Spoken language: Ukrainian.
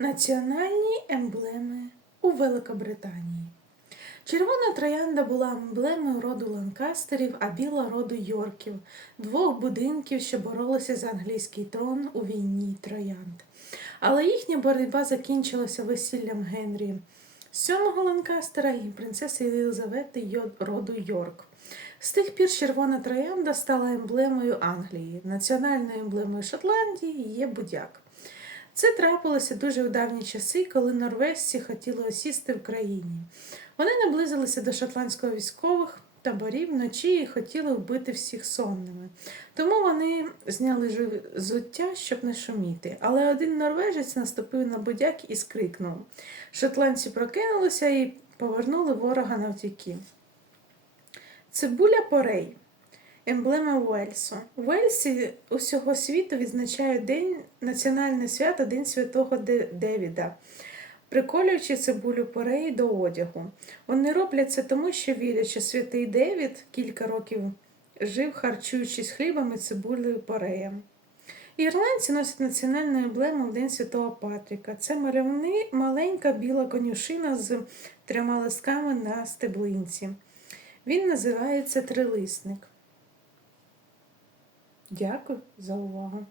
Національні емблеми у Великобританії. Червона троянда була емблемою роду Ланкастерів, а біла роду Йорків, двох будинків, що боролися за англійський трон у війні троянд. Але їхня боротьба закінчилася весіллям Генрі сьомого Ланкастера і принцеси Єлизавети роду Йорк. З тих пір червона троянда стала емблемою Англії, національною емблемою Шотландії є будяк. Це трапилося дуже в давні часи, коли норвежці хотіли осісти в країні. Вони наблизилися до шотландського військових таборів вночі і хотіли вбити всіх сонними. Тому вони зняли взуття, щоб не шуміти. Але один норвежець наступив на будяк і скрикнув. Шотландці прокинулися і повернули ворога навтіки. Цибуля порей. Емблема Уельсу. У Уельсі усього світу відзначають День національне свято День Святого Девіда, приколюючи цибулю пореї до одягу. Вони роблять це тому, що вірять, що святий Девід кілька років жив, харчуючись хлібом і цибулею пореєм. Ірландці носять національну емблему в День Святого Патріка. Це малювни- маленька біла конюшина з трьома листками на стеблинці. Він називається трилисник. Дякую за увагу.